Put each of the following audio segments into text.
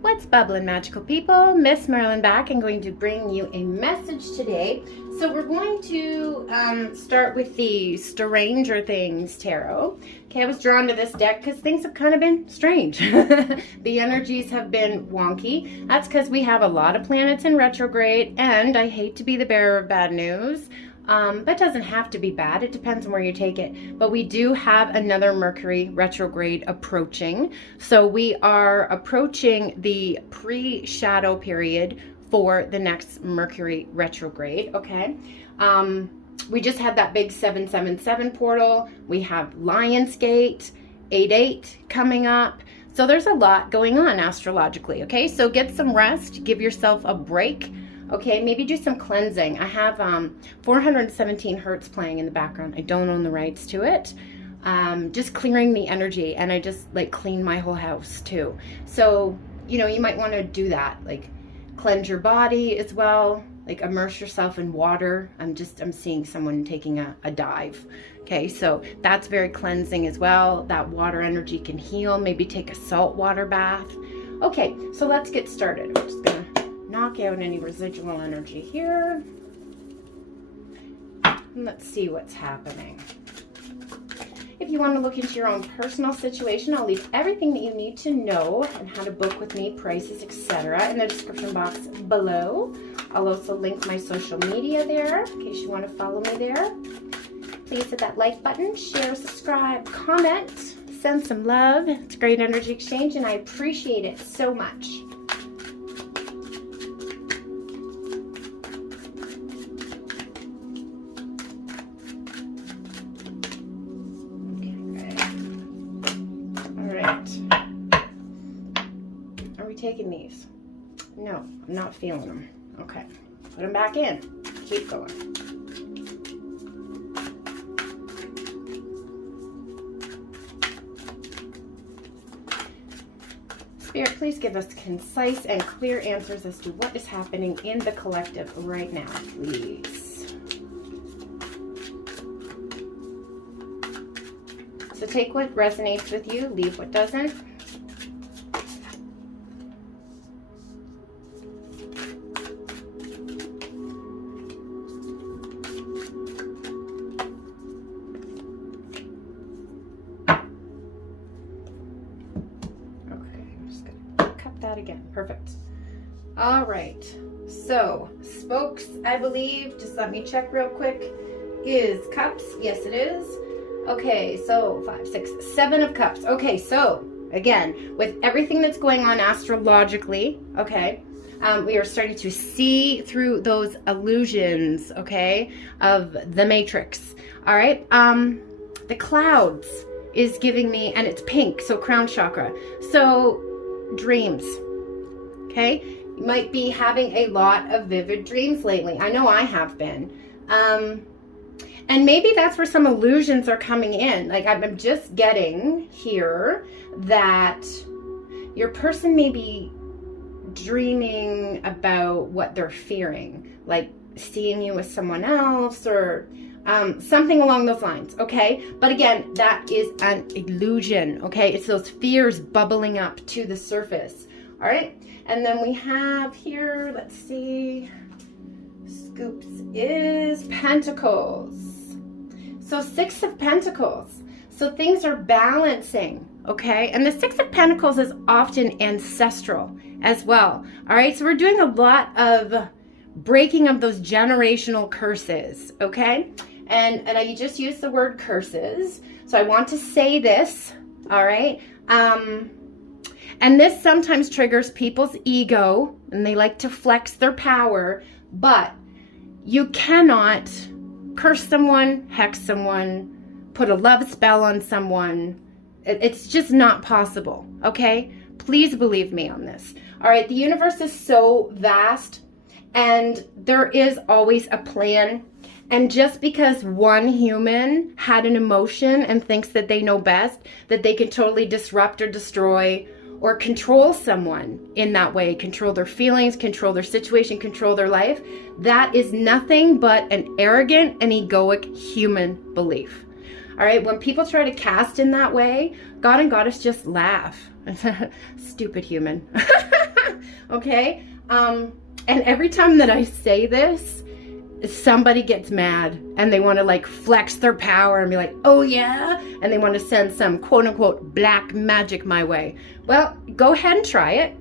What's bubbling, magical people? MsMerlin back. I'm going to bring you a message today. So we're going to start with the Stranger Things Tarot. Okay, I was drawn to this deck because things have kind of been strange. The energies have been wonky. That's because we have a lot of planets in retrograde, and I hate to be the bearer of bad news. But it doesn't have to be bad. It depends on where you take it. But we do have another Mercury retrograde approaching. So we are approaching the pre-shadow period for the next Mercury retrograde, okay? We just had that big 777 portal. We have Lionsgate, 8/8 coming up. So there's a lot going on astrologically, okay? So get some rest. Give yourself a break. Okay, maybe do some cleansing. I have 417 hertz playing in the background. I don't own the rights to it. Just clearing the energy, and I just like clean my whole house too. So, you know, you might want to do that, like cleanse your body as well, like immerse yourself in water. I'm seeing someone taking a dive. Okay, so that's very cleansing as well. That water energy can heal. Maybe take a salt water bath. Okay, so let's get started. I'm just gonna knock out any residual energy here. And let's see what's happening. If you want to look into your own personal situation, I'll leave everything that you need to know and how to book with me, prices, etc. in the description box below. I'll also link my social media there in case you want to follow me there. Please hit that like button, share, subscribe, comment, send some love. It's a great energy exchange and I appreciate it so much. Taking these? No, I'm not feeling them. Okay, put them back in. Keep going. Spirit, please give us concise and clear answers as to what is happening in the collective right now, please. So take what resonates with you, leave what doesn't. Again. Perfect. All right. So, spokes, I believe, just let me check real quick, is cups. Yes, it is. Okay, so 5, 6, 7 of cups. Okay, so again, with everything that's going on astrologically, okay, we are starting to see through those illusions, okay, of the matrix. All right. The clouds is giving me, and it's pink, so crown chakra. So dreams. Okay, you might be having a lot of vivid dreams lately. I know I have been. And maybe that's where some illusions are coming in. Like I'm just getting here that your person may be dreaming about what they're fearing, like seeing you with someone else or something along those lines, okay? But again, that is an illusion, okay? It's those fears bubbling up to the surface, all right? And then we have here, let's see, scoops is Pentacles. So 6 of Pentacles. So things are balancing, okay? And the 6 of Pentacles is often ancestral as well, all right? So we're doing a lot of breaking of those generational curses, okay? And I just used the word curses. So I want to say this, all right? And this sometimes triggers people's ego and they like to flex their power, but you cannot curse someone, hex someone, put a love spell on someone. It's just not possible, okay? Please believe me on this. All right, the universe is so vast and there is always a plan. And just because one human had an emotion and thinks that they know best, that they can totally disrupt or destroy or control someone in that way, control their feelings, control their situation, control their life, that is nothing but an arrogant and egoic human belief. All right, when people try to cast in that way, God and Goddess just laugh. Stupid human. Okay, and every time that I say this, somebody gets mad and they want to like flex their power and be like, oh yeah, and they want to send some quote unquote black magic my way. Well, go ahead and try it.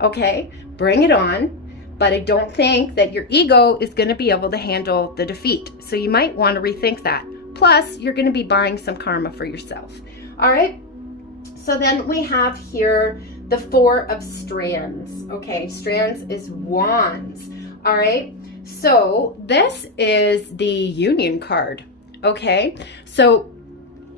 Okay, bring it on. But I don't think that your ego is going to be able to handle the defeat. So you might want to rethink that. Plus, you're going to be buying some karma for yourself. All right. So then we have here the 4 of strands. Okay, strands is wands. All right. So this is the union card. Okay. So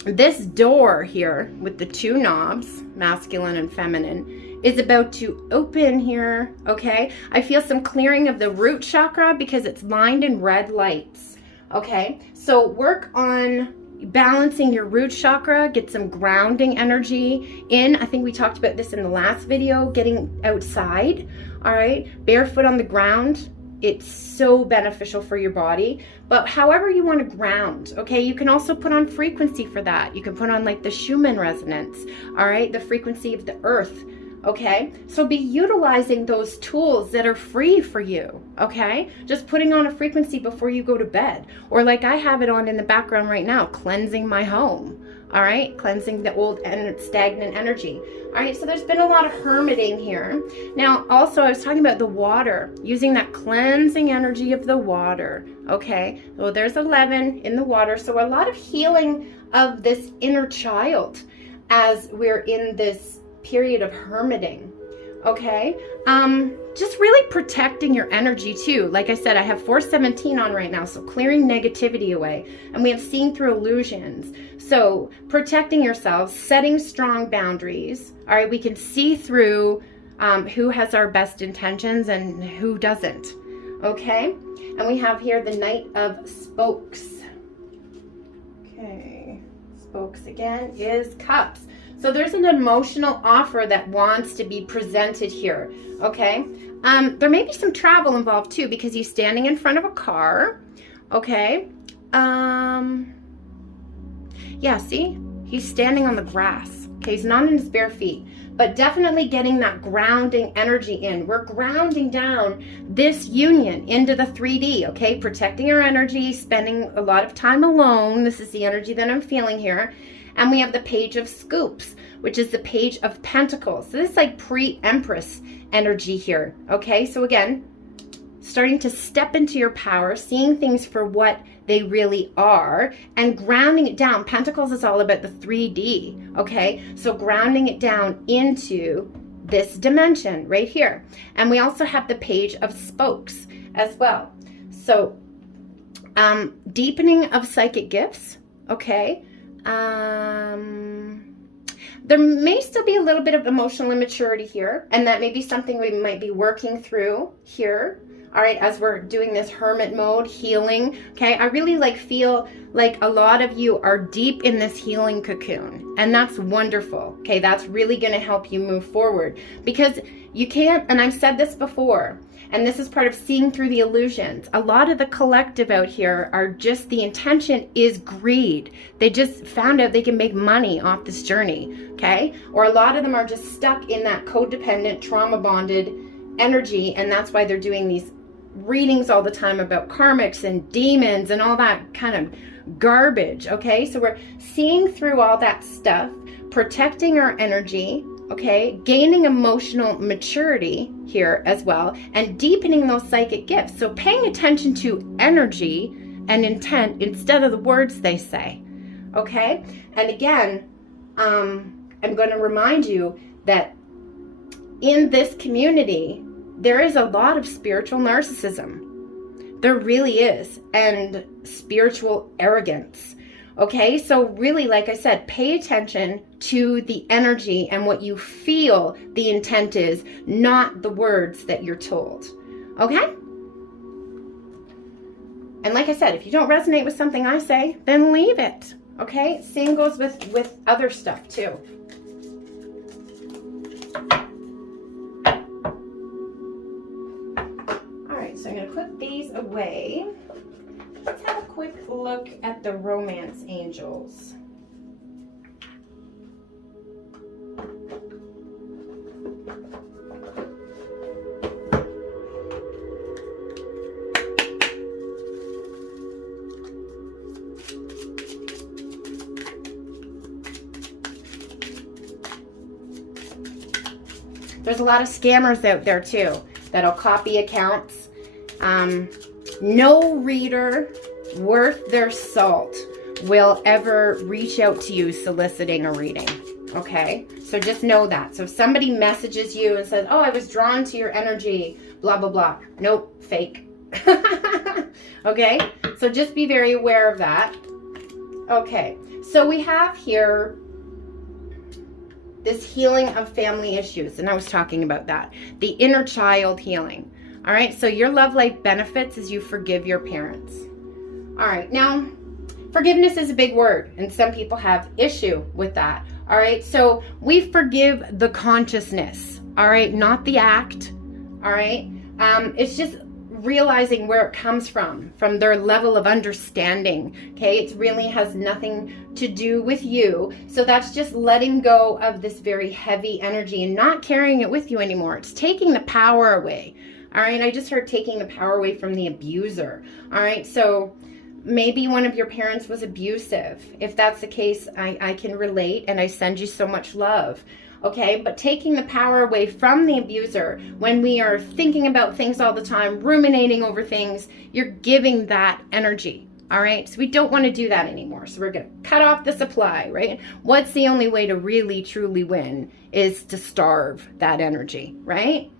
this door here with the 2 knobs, masculine and feminine, is about to open here. Okay. I feel some clearing of the root chakra because it's lined in red lights. Okay. So work on balancing your root chakra, get some grounding energy in. I think we talked about this in the last video, getting outside. All right. Barefoot on the ground. It's so beneficial for your body. But however you want to ground, okay, you can also put on frequency for that. You can put on like the Schumann resonance, all right, the frequency of the earth, okay? So be utilizing those tools that are free for you, okay? Just putting on a frequency before you go to bed. Or like I have it on in the background right now, cleansing my home, all right? Cleansing the old and stagnant energy. All right, so there's been a lot of hermiting here. Now, also, I was talking about the water, using that cleansing energy of the water, okay? So there's 11 in the water. So a lot of healing of this inner child as we're in this period of hermiting, okay? Just really protecting your energy too. Like I said, I have 417 on right now, so clearing negativity away. And we have seen through illusions. So protecting yourselves, setting strong boundaries. All right, we can see through who has our best intentions and who doesn't, okay? And we have here the Knight of Spokes. Okay, Spokes again is Cups. So there's an emotional offer that wants to be presented here, okay? There may be some travel involved too because he's standing in front of a car, okay? Yeah, see? He's standing on the grass, okay? He's not in his bare feet, but definitely getting that grounding energy in. We're grounding down this union into the 3D, okay? Protecting our energy, spending a lot of time alone. This is the energy that I'm feeling here. And we have the Page of Scoops, which is the Page of Pentacles. So this is like pre-Empress energy here, okay? So again, starting to step into your power, seeing things for what they really are, and grounding it down. Pentacles is all about the 3D, okay? So grounding it down into this dimension right here. And we also have the Page of Spokes as well. So deepening of psychic gifts, okay? There may still be a little bit of emotional immaturity here, and that may be something we might be working through here, all right, as we're doing this hermit mode, healing, okay? I really feel like a lot of you are deep in this healing cocoon, and that's wonderful, okay? That's really going to help you move forward, because you can't, and I've said this before, and this is part of seeing through the illusions. A lot of the collective out here are just, the intention is greed. They just found out they can make money off this journey, okay? Or a lot of them are just stuck in that codependent, trauma-bonded energy, and that's why they're doing these readings all the time about karmics and demons and all that kind of garbage, okay? So we're seeing through all that stuff, protecting our energy, okay, gaining emotional maturity here as well, and deepening those psychic gifts. So paying attention to energy and intent instead of the words they say, okay? And again, I'm going to remind you that in this community, there is a lot of spiritual narcissism. There really is, and spiritual arrogance. Okay, so really, like I said, pay attention to the energy and what you feel the intent is, not the words that you're told. Okay? And like I said, if you don't resonate with something I say, then leave it. Okay? Same goes with other stuff too. All right, so I'm going to put these away. Let's have a quick look at the romance angels. There's a lot of scammers out there too that'll copy accounts. No reader worth their salt will ever reach out to you soliciting a reading. Okay, so just know that. So if somebody messages you and says, oh, I was drawn to your energy, blah, blah, blah. Nope, fake. Okay, so just be very aware of that. Okay, so we have here this healing of family issues, and I was talking about that. The inner child healing. All right, so your love life benefits as you forgive your parents. All right, now, forgiveness is a big word, and some people have issue with that. All right, so we forgive the consciousness, all right, not the act, all right? It's just realizing where it comes from their level of understanding, okay? It really has nothing to do with you. So that's just letting go of this very heavy energy and not carrying it with you anymore. It's taking the power away, all right? I just heard taking the power away from the abuser, all right? So maybe one of your parents was abusive. If that's the case, I can relate, and I send you so much love. Okay, but taking the power away from the abuser, when we are thinking about things all the time, ruminating over things, you're giving that energy. All right, so we don't want to do that anymore. So we're going to cut off the supply, right? What's the only way to really, truly win is to starve that energy, right?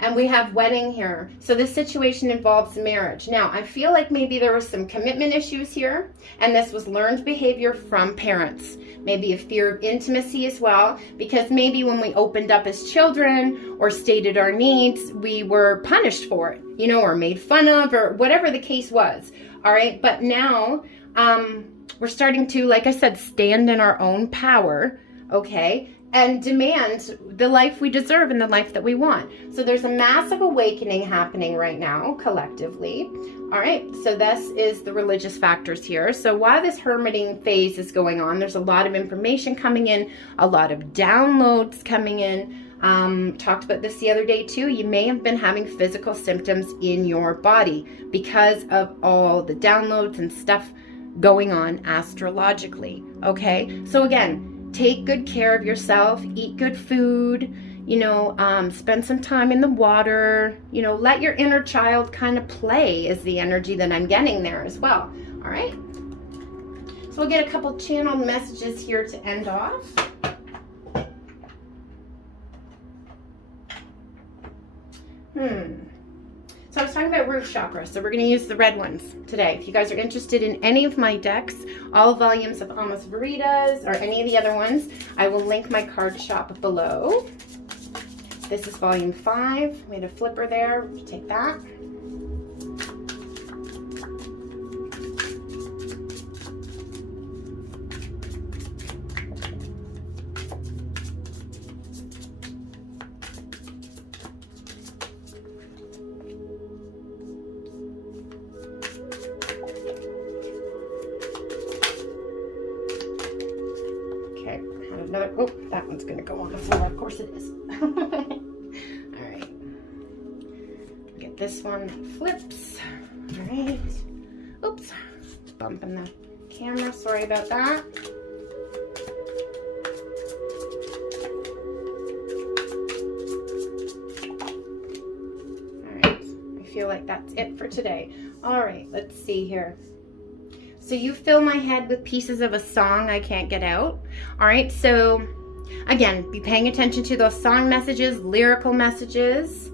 And we have wedding here. So this situation involves marriage. Now, I feel like maybe there were some commitment issues here, and this was learned behavior from parents. Maybe a fear of intimacy as well, because maybe when we opened up as children or stated our needs, we were punished for it, you know, or made fun of, or whatever the case was. All right, but now we're starting to, like I said, stand in our own power, okay, and demand the life we deserve and the life that we want. So there's a massive awakening happening right now, collectively. All right, so this is the religious factors here. So while this hermiting phase is going on, there's a lot of information coming in, a lot of downloads coming in. Talked about this the other day too. You may have been having physical symptoms in your body because of all the downloads and stuff going on astrologically, okay? So again, take good care of yourself, eat good food, you know, spend some time in the water, you know, let your inner child kind of play is the energy that I'm getting there as well, all right? So we'll get a couple channeled messages here to end off. So I was talking about root chakra, so we're going to use the red ones today. If you guys are interested in any of my decks, all volumes of Almas Veritas or any of the other ones, I will link my card shop below. This is volume 5. We had a flipper there. Take that. Oh, that one's going to go on the floor. Of course it is. All right. Get this one that flips. All right. Oops. Bumping the camera. Sorry about that. All right. I feel like that's it for today. All right. Let's see here. So you fill my head with pieces of a song I can't get out. All right, so again, be paying attention to those song messages, lyrical messages.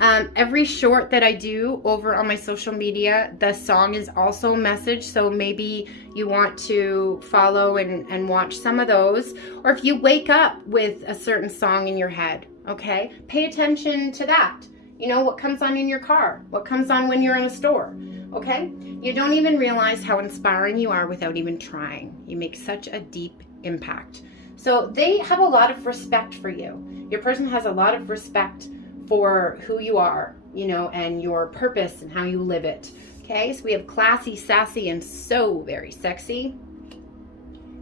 Every short that I do over on my social media, the song is also a message. So maybe you want to follow and watch some of those. Or if you wake up with a certain song in your head, okay, pay attention to that. You know, what comes on in your car, what comes on when you're in a store, okay? You don't even realize how inspiring you are without even trying. You make such a deep impact. So they have a lot of respect for you. Your person has a lot of respect for who you are, you know, and your purpose and how you live it. Okay, so we have classy, sassy, and so very sexy.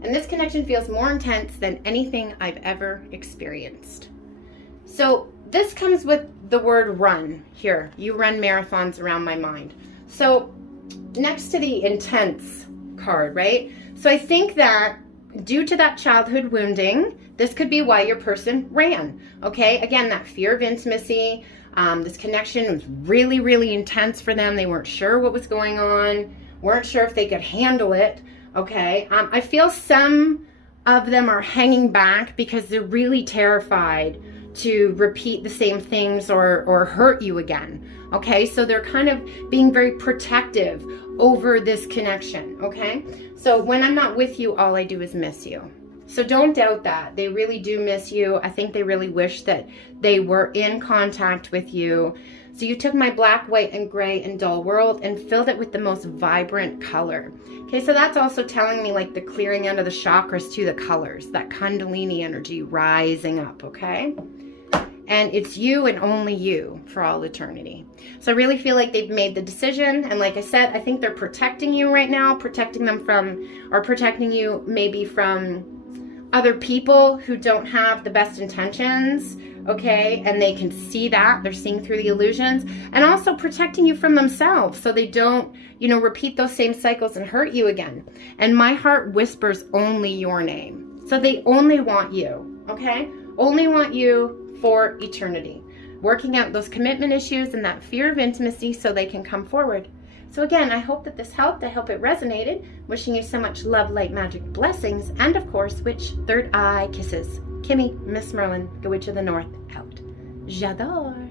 And this connection feels more intense than anything I've ever experienced. So this comes with the word run here. You run marathons around my mind. So next to the intense card, right? So I think that due to that childhood wounding, this could be why your person ran. Okay, again, that fear of intimacy, this connection was really, really intense for them. They weren't sure what was going on, weren't sure if they could handle it. Okay, I feel some of them are hanging back because they're really terrified to repeat the same things or hurt you again. Okay, so they're kind of being very protective over this connection. Okay, so when I'm not with you, all I do is miss you. So don't doubt that. They really do miss you. I think they really wish that they were in contact with you. So you took my black, white, and gray and dull world and filled it with the most vibrant color. Okay, so that's also telling me like the clearing out of the chakras to the colors, that Kundalini energy rising up, okay? And it's you and only you for all eternity. So I really feel like they've made the decision. And like I said, I think they're protecting you right now, protecting you maybe from other people who don't have the best intentions, okay? And they can see that, they're seeing through the illusions, and also protecting you from themselves so they don't, you know, repeat those same cycles and hurt you again. And my heart whispers only your name. So they only want you, okay? Only want you for eternity. Working out those commitment issues and that fear of intimacy so they can come forward. So again, I hope that this helped. I hope it resonated. Wishing you so much love, light, magic, blessings, and of course, witch third eye kisses. Kimmy, MsMerlin, the Witch of the North, out. J'adore.